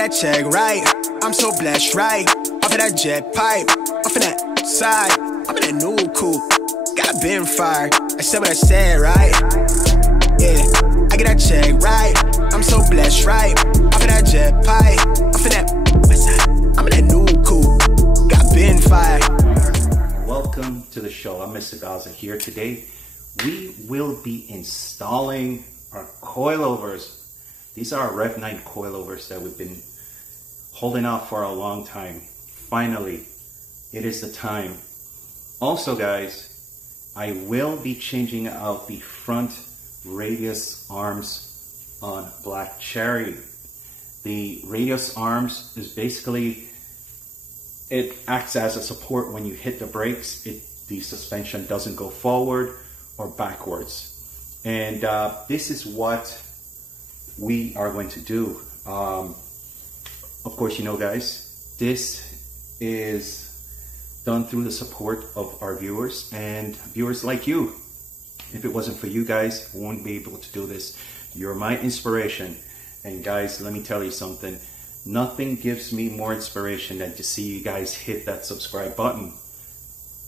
that check right. I'm so blessed, right? Off of that jet pipe, off of that side. I'm in that new coupe, got been fired. I said what I said, right? Yeah, I get that check right. I'm so blessed, right? Off of that jet pipe, off of that west side. I'm in that new coupe, got been fired. Welcome to the show. I'm Mr. Gaza here. Today we will be installing our coilovers. These are our REV9 coilovers that we've been holding off for a long time. Finally, it is the time. Also, guys, I will be changing out the front radius arms on Black Cherry. The radius arms is basically, it acts as a support when you hit the brakes. The suspension doesn't go forward or backwards. And this is what we are going to do. Of course, you know, guys, this is done through the support of our viewers and viewers like you. If it wasn't for you guys, we wouldn't be able to do this. You're my inspiration. And guys, let me tell you something. Nothing gives me more inspiration than to see you guys hit that subscribe button.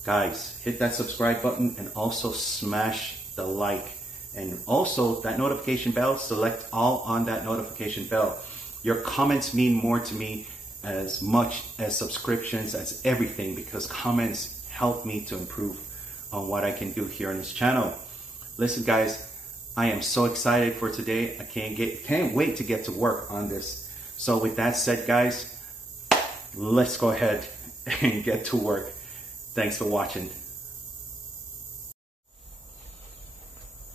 Guys, hit that subscribe button and also smash the like. And also that notification bell, select all on that notification bell. Your comments mean more to me as much as subscriptions, as everything, because comments help me to improve on what I can do here on this channel. Listen, guys, I am so excited for today. I can't wait to get to work on this. So with that said, guys, let's go ahead and get to work. Thanks for watching.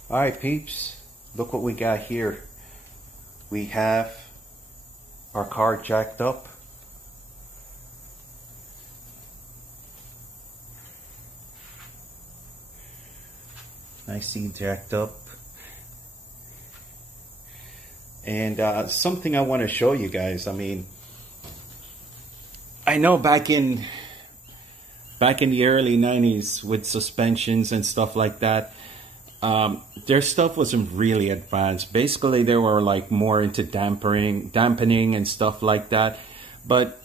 All right, peeps, look what we got here. We have our car jacked up. Nicely jacked up. And something I want to show you guys. I mean, I know back in the early 90s with suspensions and stuff like that, their stuff wasn't really advanced. Basically, they were like more into dampening and stuff like that. But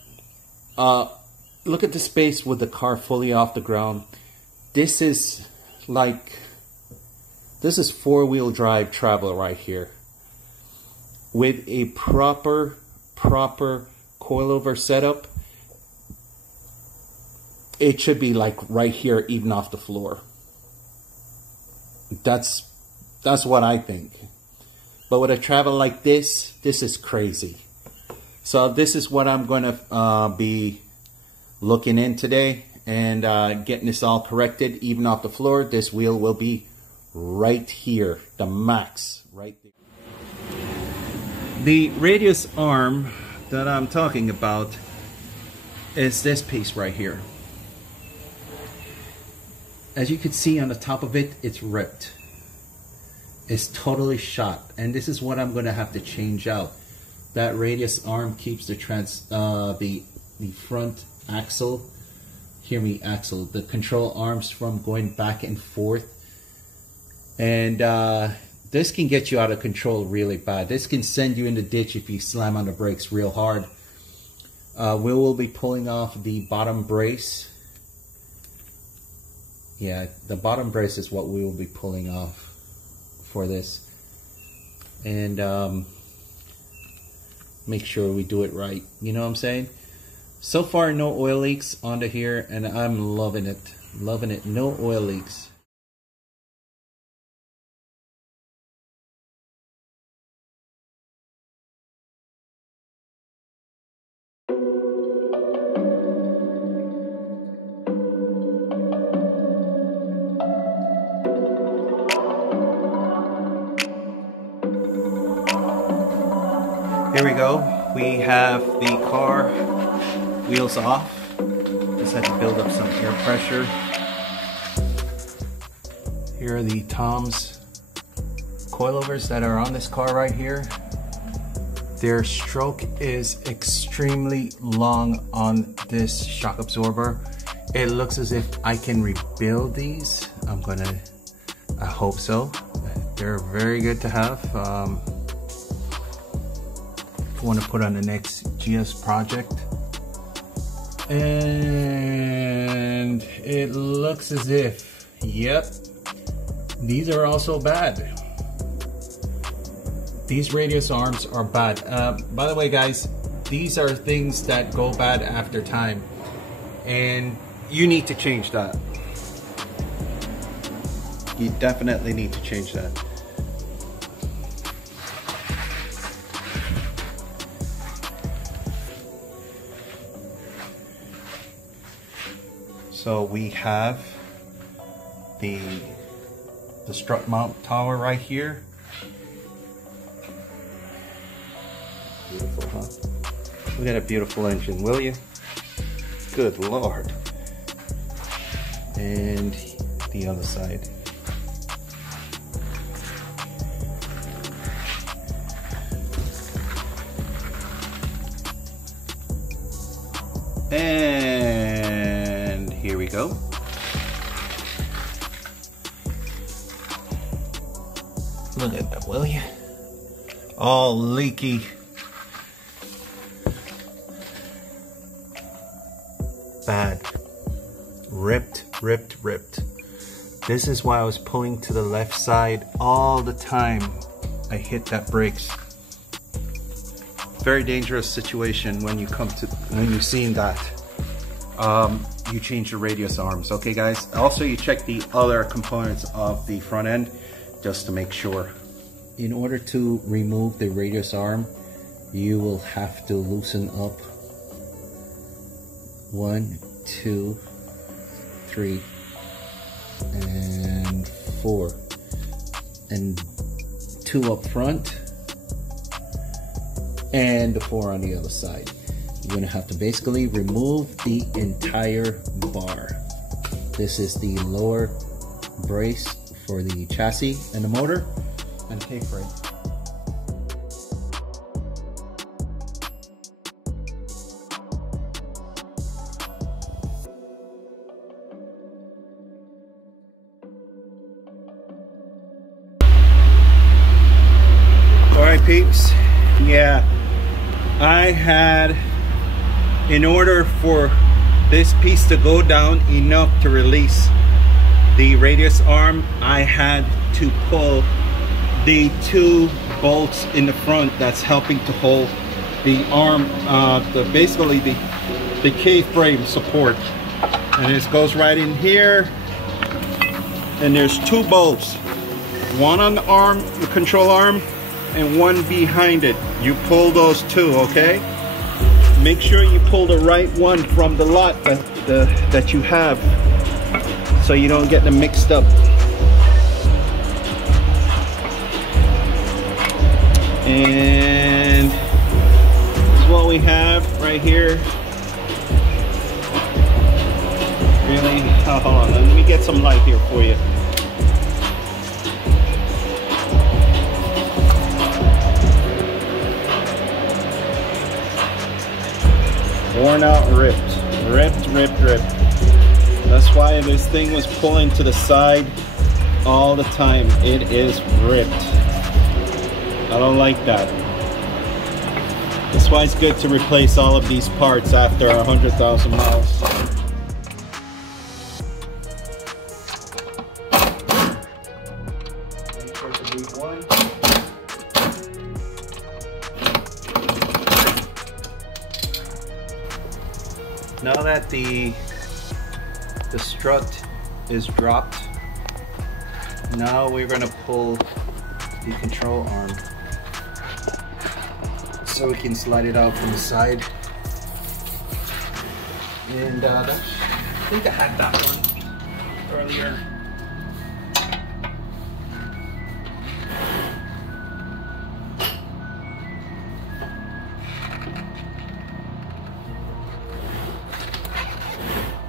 look at the space with the car fully off the ground. This is four-wheel drive travel right here. With a proper coilover setup, it should be like right here, even off the floor. That's what I think. But with a travel like this is crazy. So this is what I'm going to be looking in today and getting this all corrected, even off the floor. This wheel will be right here, the max right there. The radius arm that I'm talking about is this piece right here. As you can see on the top of it, it's ripped. It's totally shot. And this is what I'm going to have to change out. That radius arm keeps the front axle, the control arms from going back and forth. And this can get you out of control really bad. This can send you in the ditch if you slam on the brakes real hard. We will be pulling off the bottom brace. Yeah, the bottom brace is what we will be pulling off for this. And make sure we do it right. You know what I'm saying? So far, no oil leaks onto here, and I'm loving it. Loving it. No oil leaks. Here we go. We have the car wheels off. Just had to build up some air pressure. Here are the Tom's coilovers that are on this car right here. Their stroke is extremely long on this shock absorber. It looks as if I can rebuild these. I hope so. They're very good to have. want to put on the next GS project. And it looks as if, yep, these are also bad. These radius arms are bad. By the way, guys, these are things that go bad after time, and you need to change that. You definitely need to change that. So we have the strut mount tower right here. Beautiful, huh? Look at a beautiful engine, will you? Good Lord. And the other side. And here we go. Look at that, will you? All leaky. Bad. Ripped. This is why I was pulling to the left side all the time I hit that brakes. Very dangerous situation when you've seen that. You change the radius arms, okay guys? Also, you check the other components of the front end just to make sure. In order to remove the radius arm, you will have to loosen up 1, 2, 3, and 4, and 2 up front, and the 4 on the other side. You're gonna have to basically remove the entire bar. This is the lower brace for the chassis and the motor, and tape frame. Alright peeps, yeah, I had, in order for this piece to go down enough to release the radius arm, I had to pull the 2 bolts in the front that's helping to hold the arm, basically the K-frame support. And this goes right in here, and there's 2 bolts, one on the arm, the control arm, and one behind it. You pull those 2, okay? Make sure you pull the right one from the lot that you have, so you don't get them mixed up. And this is what we have right here. Really? Oh, hold on, let me get some light here for you. Worn out, ripped. That's why this thing was pulling to the side all the time. It is ripped. I don't like that. That's why it's good to replace all of these parts after 100,000 miles. Now that the strut is dropped, now we're going to pull the control arm so we can slide it out from the side. And I think I had that one earlier.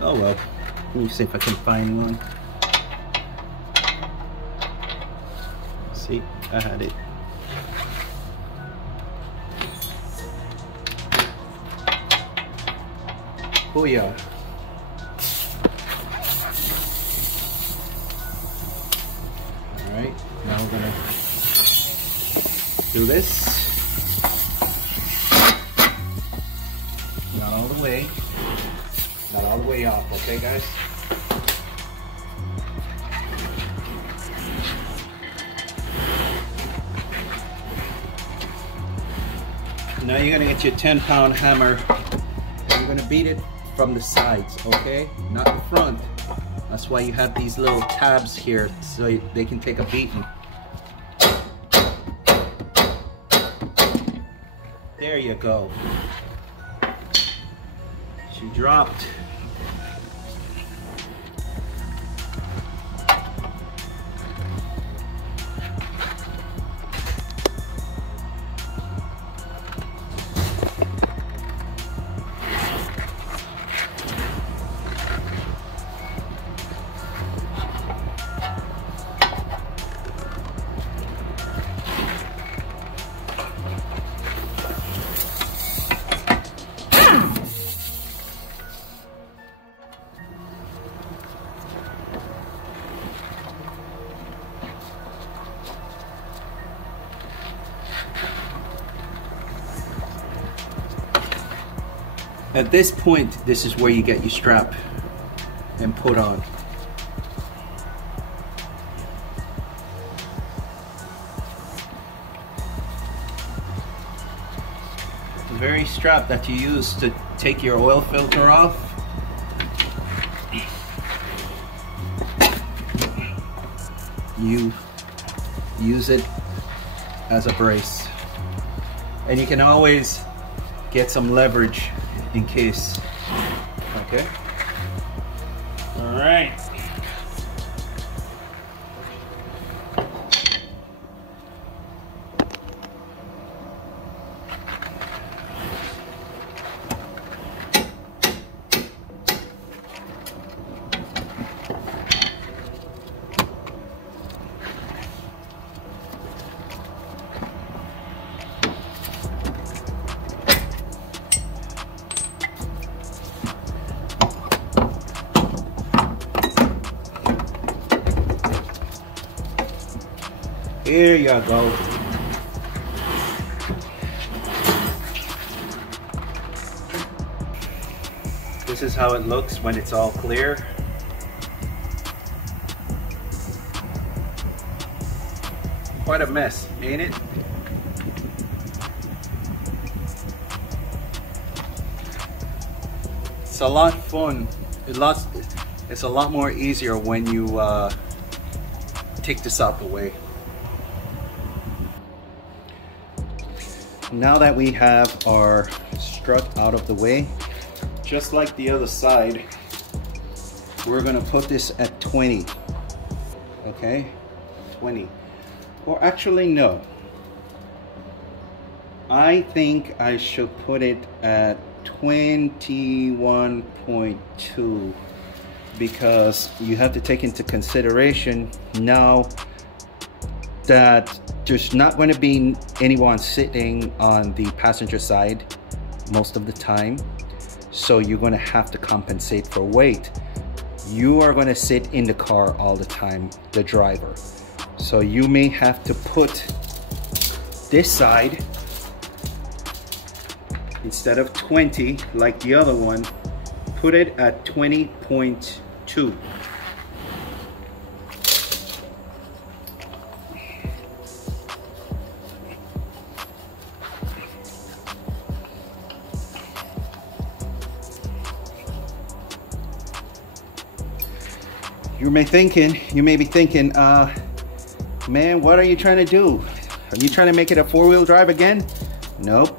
Oh well, let me see if I can find one. See, I had it. Oh yeah. Alright, now we're gonna do this. way. Not all the way off, okay guys? Now you're gonna get your 10-pound hammer. You're gonna beat it from the sides, okay? Not the front. That's why you have these little tabs here so they can take a beating. There you go. She dropped. At this point, this is where you get your strap and put on. The very strap that you use to take your oil filter off. You use it as a brace. And you can always get some leverage in case. Okay. All right. Here you go. This is how it looks when it's all clear. Quite a mess, ain't it? It's a lot of fun. It's a lot more easier when you take this out the way. Now that we have our strut out of the way, just like the other side, we're gonna put this at 20. Okay, 20. Or actually no, I think I should put it at 21.2 because you have to take into consideration now that there's not going to be anyone sitting on the passenger side most of the time, so you're going to have to compensate for weight. You are going to sit in the car all the time, the driver, so you may have to put this side, instead of 20 like the other one, put it at 20.2. You may be thinking, man, what are you trying to do? Are you trying to make it a four-wheel drive again? Nope.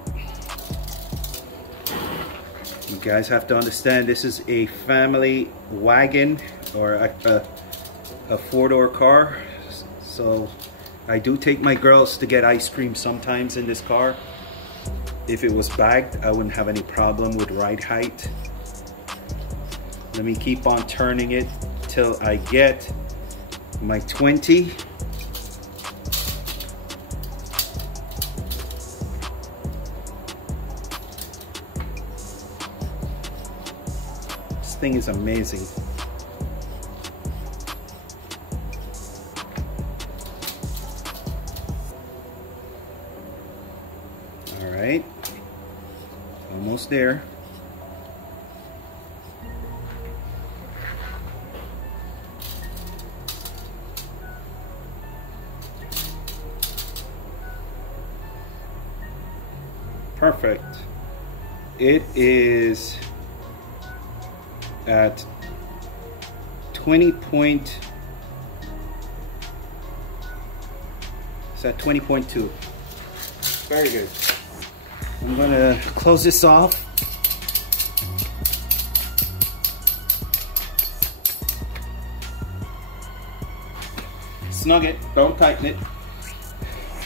You guys have to understand this is a family wagon or a four-door car. So I do take my girls to get ice cream sometimes in this car. If it was bagged, I wouldn't have any problem with ride height. Let me keep on turning it till I get my 20. This thing is amazing. All right, almost there. perfect. It is at 20.2. Very good. I'm gonna close this off. Snug it, don't tighten it.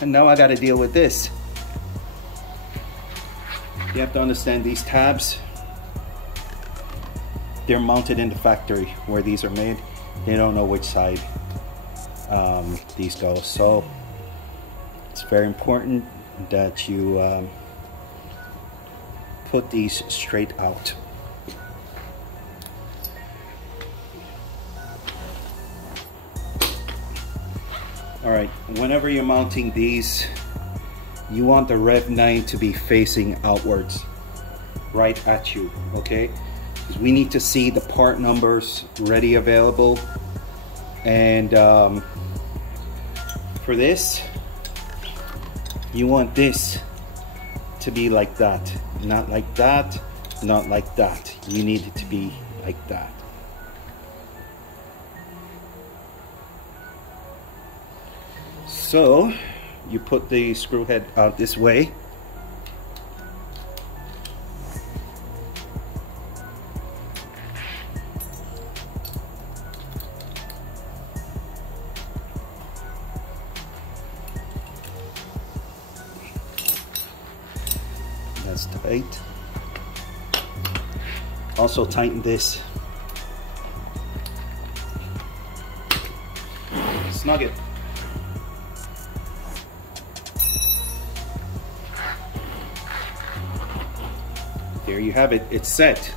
And now I gotta deal with this. You have to understand these tabs, they're mounted in the factory where these are made. They don't know which side these go. So it's very important that you put these straight out. All right, whenever you're mounting these, you want the REV9 to be facing outwards, right at you, okay? Because we need to see the part numbers ready available. And for this, you want this to be like that, not like that, not like that. You need it to be like that. So you put the screw head out this way. That's tight. Also tighten this. Snug it. There you have it, it's set.